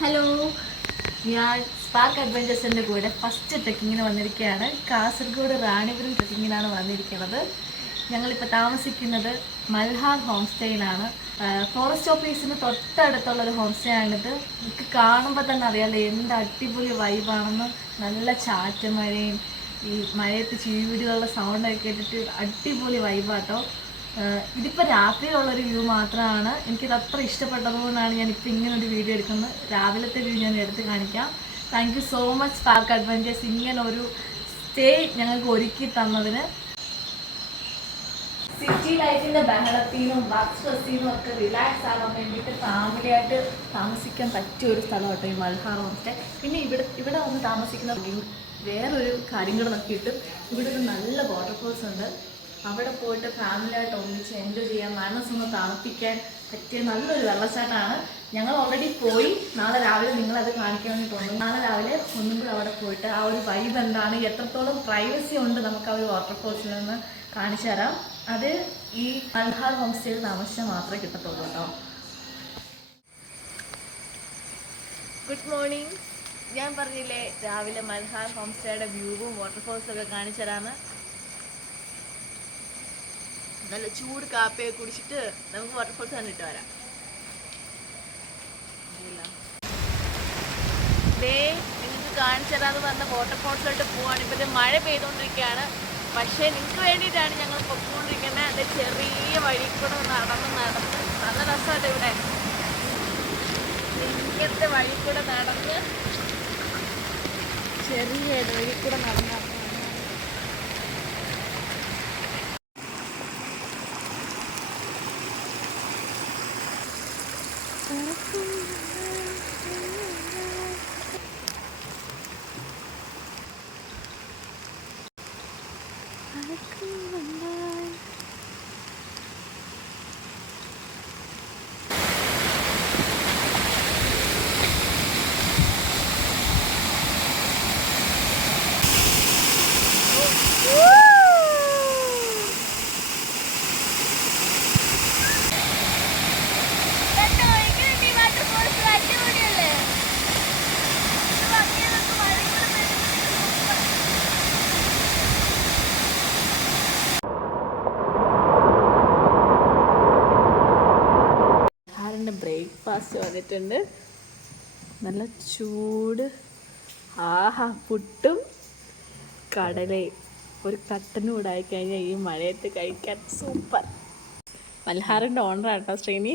Hello ഞാൻ spark അഡ്വഞ്ചേഴ്സിന്റെ കൂടെ first ട്രെക്കിങ്ങിന് വന്നിരിക്കുകയാണ് കാസർഗോഡ് റാണിപുരം ട്രെക്കിങ്ങിനാണ് വന്നിരിക്കുന്നത് ഞങ്ങളിപ്പോൾ താമസിക്കുന്നത് മൽഹാർ ഹോം സ്റ്റേയിലാണ് ഫോറസ്റ്റ് ഓഫീസിന് തൊട്ടടുത്തുള്ള ഒരു ഹോം സ്റ്റേ ആണിത്. നിങ്ങൾക്ക് കാണുമ്പോൾ തന്നെ അറിയാമല്ലോ എന്ത് അടിപൊളി വൈബാണെന്ന് നല്ല ചാറ്റ മഴയും ഈ മഴയത്ത് ചീവീടുകളുടെ സൗണ്ടൊക്കെ കേട്ടിട്ട് അടിപൊളി വൈബാട്ടോ ആഹ് ഇതിപ്പോ രാത്രിയിലുള്ളൊരു വ്യൂ മാത്രമാണ്. എനിക്കിത് അത്ര ഇഷ്ടപ്പെട്ടതുകൊണ്ടാണ് ഞാൻ ഇപ്പം ഇങ്ങനെ ഒരു വീഡിയോ എടുക്കുന്നത്. രാവിലത്തെ വ്യൂ ഞാൻ എടുത്ത് കാണിക്കാം. Thank so much park adventures ഇങ്ങനൊരു സ്റ്റേ ഞങ്ങൾക്ക് ഒരുക്കി തന്നതിന്. സിറ്റി ലൈഫിന്റെ ബഹളത്തിൽ നിന്നും വർക്ക് നിന്നും ഒക്കെ റിലാക്സ് ആകാൻ വേണ്ടിയിട്ട് ഫാമിലി ആയിട്ട് താമസിക്കാൻ പറ്റിയ ഒരു സ്ഥലം കേട്ടോ ഈ മൽഹാർ ഹോംസ്റ്റേ പിന്നെ ഇവിടെ ഇവിടെ വന്ന് താമസിക്കുന്ന വേറൊരു കാര്യങ്ങൾ നോക്കിയിട്ട് ഇവിടെ ഒരു നല്ല വാട്ടർഫോൾസ് ഉണ്ട്. അവിടെ പോയിട്ട് ഫാമിലിയായിട്ട് ഒന്നിച്ച് എൻജോയ് ചെയ്യാൻ മനസ്സൊന്ന് തണുപ്പിക്കാൻ പറ്റിയ നല്ലൊരു വെള്ളച്ചാട്ടമാണ്. ഞങ്ങൾ ഓൾറെഡി പോയി. നാളെ രാവിലെ നിങ്ങളത് കാണിക്കാൻ വേണ്ടി തോന്നുന്നു നാളെ രാവിലെ ഒന്നും കൂടി അവിടെ പോയിട്ട് ആ ഒരു വൈബ് എന്താണ്? എത്രത്തോളം പ്രൈവസി ഉണ്ട് നമുക്ക് ആ ഒരു വാട്ടർഫോൾസിൽ നിന്ന് കാണിച്ചു തരാം. അത് ഈ മൽഹാർ ഹോം സ്റ്റേയിൽ താമസിച്ചാൽ മാത്രമേ കിട്ടത്തുള്ളൂ കേട്ടോ. ഗുഡ് മോർണിംഗ് ഞാൻ പറഞ്ഞില്ലേ രാവിലെ മൽഹാർ ഹോം സ്റ്റേയുടെ വ്യൂവും വാട്ടർഫോൾസും ഒക്കെ കാണിച്ചു തരാമെന്ന്. നല്ല ചൂട് കാപ്പിയൊക്കെ കുടിച്ചിട്ട് നമുക്ക് വാട്ടർഫോൾസ് കണ്ടിട്ട് വരാം. നിങ്ങൾക്ക് കാണിച്ചു തരാതെ വന്ന വാട്ടർഫോൾസിലോട്ട് പോവാണ്. ഇപ്പോഴത്തെ മഴ പെയ്തുകൊണ്ടിരിക്കുകയാണ്. പക്ഷേ നിങ്ങൾക്ക് വേണ്ടിയിട്ടാണ് ഞങ്ങൾ പൊക്കോണ്ടിരിക്കുന്നത് അത് ചെറിയ വഴി കൂടെ നടന്ന് നടന്ന്. നല്ല രസമായിട്ട് ഇവിടെ. ഇങ്ങനത്തെ വഴി കൂടെ നടന്ന്. ചെറിയ വഴി കൂടെ നടന്ന് ബ്രേക്ക്ഫാസ്റ്റ് വന്നിട്ടുണ്ട്. നല്ല ചൂട്. ആഹാ പുട്ടും കടലയും. ഒരു കട്ടനും കൂടെ കഴിഞ്ഞാൽ ഈ മഴയത്ത് കഴിക്കാൻ സൂപ്പർ മൽഹാറിന്റെ ഓണറാണ് കേട്ടോ ശ്രീനി.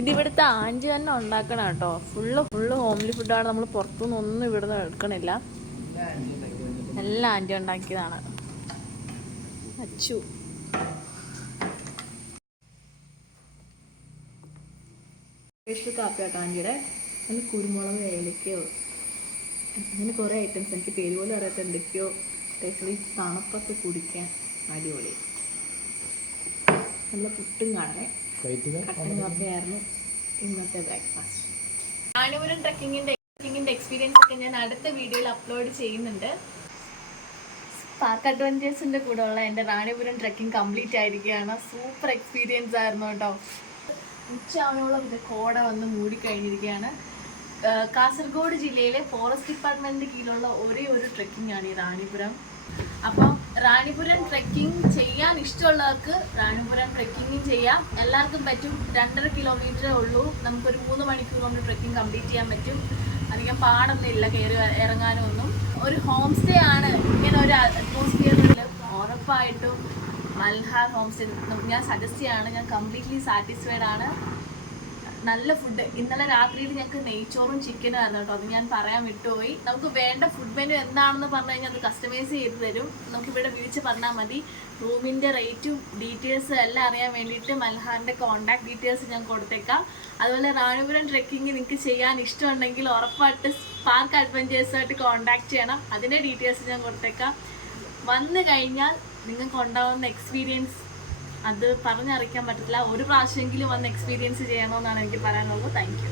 ഇതിവിടുത്തെ ആഞ്ച് തന്നെ ഉണ്ടാക്കണം കേട്ടോ. ഫുള്ള് ഫുള്ള് ഹോംലി ഫുഡാണ് നമ്മൾ പുറത്തുനിന്ന് ഒന്നും ഇവിടുന്ന് എടുക്കണില്ല. എല്ലാം ആഞ്ചി ഉണ്ടാക്കിയതാണ്. അച്ചു. സ്പെഷ്യൽ കാപ്പി ആന്റിയുടെ അതിൽ കുരുമുളക് ഏലക്കയോ അങ്ങനെ കുറേ ഐറ്റംസ് എനിക്ക് പേര് പോലും അറിയാത്ത എന്തൊക്കെയോ സ്പെഷ്യലി തണുപ്പൊക്കെ കുടിക്കാൻ അടിപൊളി. നല്ല പുട്ടും കാണേ കട്ടൻ കാപ്പിയായിരുന്നു ഇന്നത്തെ ബ്രേക്ക്ഫാസ്റ്റ് റാണിപുരം ട്രക്കിങ്ങിന്റെ ട്രക്കിങ്ങിന്റെ എക്സ്പീരിയൻസ് ഒക്കെ ഞാൻ അടുത്ത വീഡിയോയിൽ അപ്ലോഡ് ചെയ്യുന്നുണ്ട്. പാർക്ക് അഡ്വഞ്ചേഴ്സിന്റെ കൂടെ ഉള്ള എന്റെ റാണിപുരം ട്രക്കിംഗ് കംപ്ലീറ്റ് ആയിരിക്കുകയാണ്. സൂപ്പർ എക്സ്പീരിയൻസ് ആയിരുന്നു കേട്ടോ. ഉച്ചയാവണോളം ഇത് കോട വന്ന് മൂടിക്കഴിഞ്ഞിരിക്കുകയാണ്. കാസർഗോഡ് ജില്ലയിലെ ഫോറസ്റ്റ് ഡിപ്പാർട്ട്മെന്റ് കീഴിലുള്ള ഒരേ ഒരു ട്രെക്കിംഗ് ആണ് ഈ റാണിപുരം. അപ്പം റാണിപുരം ട്രെക്കിംഗ് ചെയ്യാൻ ഇഷ്ടമുള്ളവർക്ക് റാണിപുരം ട്രെക്കിങ്ങും ചെയ്യാം. എല്ലാവർക്കും പറ്റും. രണ്ടര കിലോമീറ്ററേ ഉള്ളൂ. നമുക്കൊരു മൂന്ന് മണിക്കൂർ കൊണ്ട് ട്രെക്കിംഗ് കംപ്ലീറ്റ് ചെയ്യാൻ പറ്റും. അധികം പാടൊന്നും ഇല്ല കയറി ഇറങ്ങാനൊന്നും. ഒരു ഹോം സ്റ്റേ ആണ്. ഇങ്ങനെ ഒരു അറ്റ്മോസ്ഫിയറിൽ ഉറപ്പായിട്ടും മൽഹാർ ഹോം ഞാൻ സജസ്റ്റ് ചെയ്യാണ് ഞാൻ കംപ്ലീറ്റ്ലി സാറ്റിസ്ഫൈഡ് ആണ്. നല്ല ഫുഡ് ഇന്നലെ രാത്രിയിൽ ഞങ്ങൾക്ക് നെയ്ച്ചോറും ചിക്കനും ആയിരുന്നു കേട്ടോ. അത് ഞാൻ പറയാൻ വിട്ടുപോയി. നമുക്ക് വേണ്ട ഫുഡ് മെനു എന്താണെന്ന് പറഞ്ഞു കഴിഞ്ഞാൽ അത് കസ്റ്റമൈസ് ചെയ്ത് തരും. നമുക്ക് ഇവിടെ വിളിച്ച് പറഞ്ഞാൽ മതി. റൂമിന്റെ റേറ്റും ഡീറ്റെയിൽസും എല്ലാം അറിയാൻ വേണ്ടിയിട്ട് മൽഹാറിന്റെ കോൺടാക്ട് ഡീറ്റെയിൽസ് ഞാൻ കൊടുത്തേക്കാം. അതുപോലെ റാണിപുരം ട്രെക്കിംഗ് നിങ്ങൾക്ക് ചെയ്യാൻ ഇഷ്ടമുണ്ടെങ്കിൽ ഉറപ്പായിട്ട് പാർക്ക് അഡ്വഞ്ചേഴ്സുമായിട്ട് കോൺടാക്ട് ചെയ്യണം. അതിന്റെ ഡീറ്റെയിൽസ് ഞാൻ കൊടുത്തേക്കാം. വന്നു കഴിഞ്ഞാൽ നിങ്ങൾക്ക് ഉണ്ടാവുന്ന എക്സ്പീരിയൻസ് അത് പറഞ്ഞറിയിക്കാൻ പറ്റില്ല ഒരു പ്രാവശ്യമെങ്കിലും വന്ന് എക്സ്പീരിയൻസ് ചെയ്യണമെന്നാണ് എനിക്ക് പറയാനുള്ളത്. Thank you